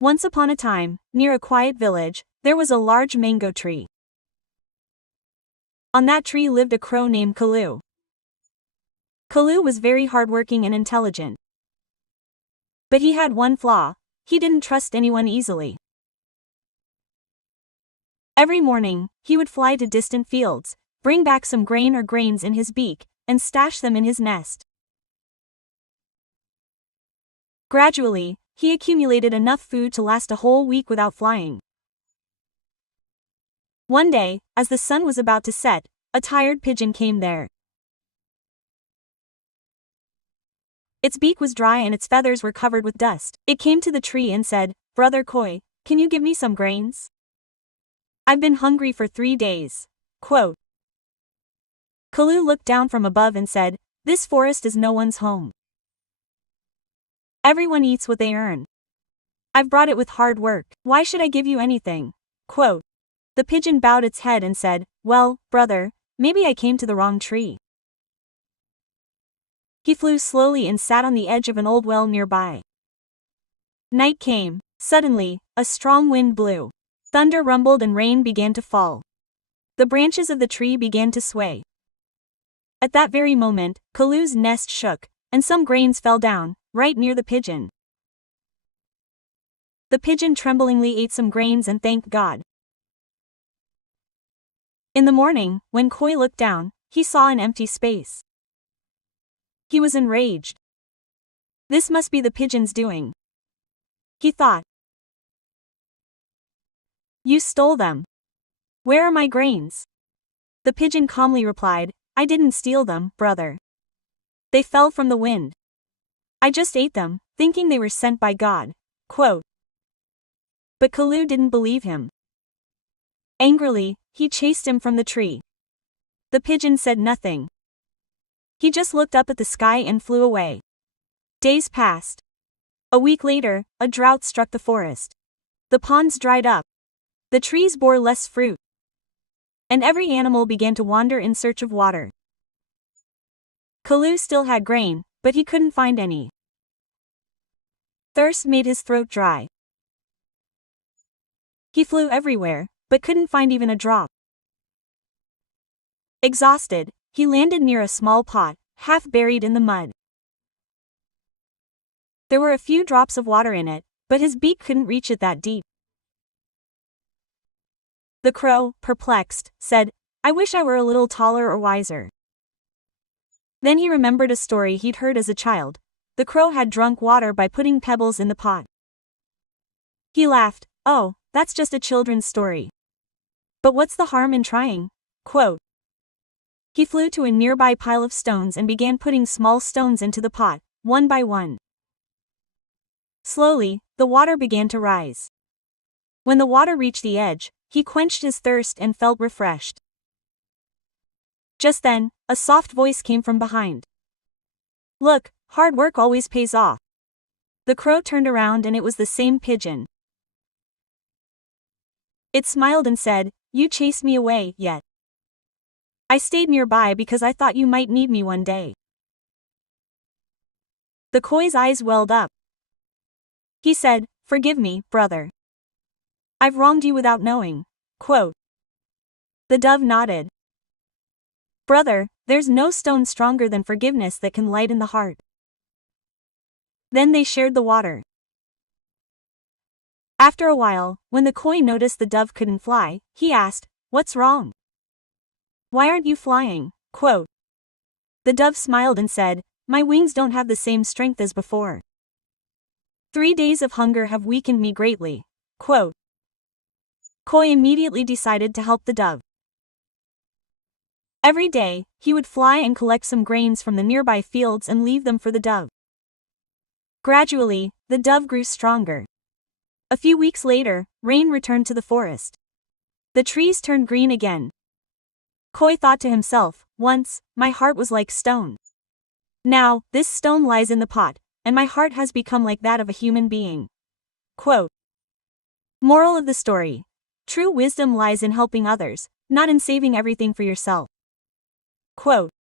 Once upon a time, near a quiet village, there was a large mango tree. On that tree lived a crow named Kalu. Kalu was very hardworking and intelligent. But he had one flaw: he didn't trust anyone easily. Every morning, he would fly to distant fields, bring back some grain or grains in his beak, and stash them in his nest. Gradually, he accumulated enough food to last a whole week without flying. One day, as the sun was about to set, a tired pigeon came there. Its beak was dry and its feathers were covered with dust. It came to the tree and said, "Brother Koi, can you give me some grains? I've been hungry for 3 days." Quote. Kalu looked down from above and said, "This forest is no one's home. Everyone eats what they earn. I've brought it with hard work. Why should I give you anything?" Quote. The pigeon bowed its head and said, "Well, brother, maybe I came to the wrong tree." He flew slowly and sat on the edge of an old well nearby. Night came. Suddenly, a strong wind blew. Thunder rumbled and rain began to fall. The branches of the tree began to sway. At that very moment, Kalu's nest shook, and some grains fell down, right near the pigeon. The pigeon tremblingly ate some grains and thanked God. In the morning, when Koi looked down, he saw an empty space. He was enraged. This must be the pigeon's doing. He thought. "You stole them. Where are my grains?" The pigeon calmly replied, "I didn't steal them, brother. They fell from the wind. I just ate them, thinking they were sent by God." Quote. But Kalu didn't believe him. Angrily, he chased him from the tree. The pigeon said nothing. He just looked up at the sky and flew away. Days passed. A week later, a drought struck the forest. The ponds dried up. The trees bore less fruit. And every animal began to wander in search of water. Kalu still had grain, but he couldn't find any. Thirst made his throat dry. He flew everywhere, but couldn't find even a drop. Exhausted, he landed near a small pot, half buried in the mud. There were a few drops of water in it, but his beak couldn't reach it that deep. The crow, perplexed, said, "I wish I were a little taller or wiser." Then he remembered a story he'd heard as a child. The crow had drunk water by putting pebbles in the pot. He laughed, "Oh, that's just a children's story. But what's the harm in trying?" Quote. He flew to a nearby pile of stones and began putting small stones into the pot, one by one. Slowly, the water began to rise. When the water reached the edge, he quenched his thirst and felt refreshed. Just then, a soft voice came from behind. "Look, hard work always pays off." The crow turned around and it was the same pigeon. It smiled and said, "You chased me away, yet I stayed nearby because I thought you might need me one day." The koi's eyes welled up. He said, "Forgive me, brother. I've wronged you without knowing." Quote. The dove nodded. "Brother, there's no stone stronger than forgiveness that can lighten the heart." Then they shared the water. After a while, when the koi noticed the dove couldn't fly, he asked, "What's wrong? Why aren't you flying?" Quote. The dove smiled and said, "My wings don't have the same strength as before. 3 days of hunger have weakened me greatly." Quote. Koi immediately decided to help the dove. Every day, he would fly and collect some grains from the nearby fields and leave them for the dove. Gradually, the dove grew stronger. A few weeks later, rain returned to the forest. The trees turned green again. Koi thought to himself, "Once, my heart was like stone. Now, this stone lies in the pot, and my heart has become like that of a human being." Quote. Moral of the story: true wisdom lies in helping others, not in saving everything for yourself. Quote.